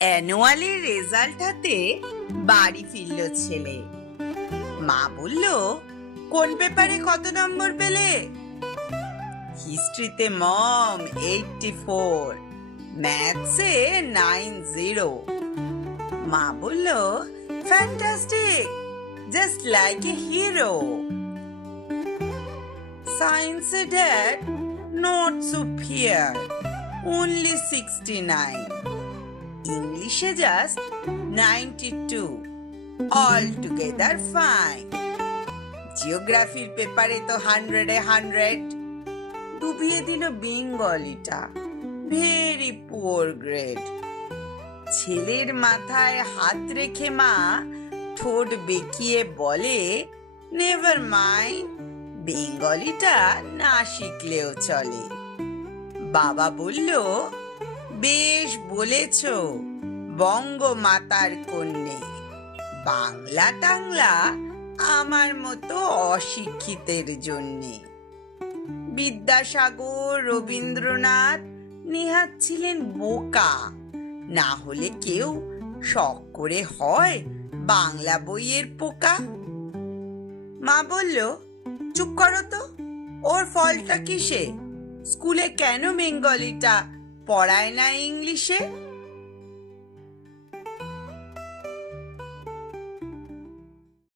অ্যানুয়ালের result হাতে বাড়ি ফিরল ছেলে। মা বলল, কোন পেপারে কত নম্বর পেলে? হিস্ট্রিতে মম 84, ম্যাথসে 90। মা বলল, fantastic, just like a hero. সায়েন্সে dad, not so fair, only 69। ইংলিশে জাস্ট 92, অল টুগেদার ফাইন। জিওগ্রাফির পেপারে তো 100-এ 100। ডুবিয়ে দিল বেঙ্গলিটা, ভেরি পুয়ার গ্রেড। ছেলের মাথায় হাত রেখে মা ঠোঁট বেঁকিয়ে বলে, নেভার মাইন্ড, বেঙ্গলিটা না শিখলেও চলে। বাবা বলল, বেশ বলেছ বঙ্গমাতার কন্যে, বাংলা টাংলা আমার মতো অশিক্ষিতের জন্যে। বিদ্যাসাগর, রবীন্দ্রনাথ, নেহাত ছিলেন বোকা, না হলে কেউ শখ করে হয় বাংলা বইয়ের পোকা। মা বলল, চুপ করো তো, ওর ফলটা কিসে? স্কুলে কেন বেঙ্গলিটা পড়ায় না ইংলিশে?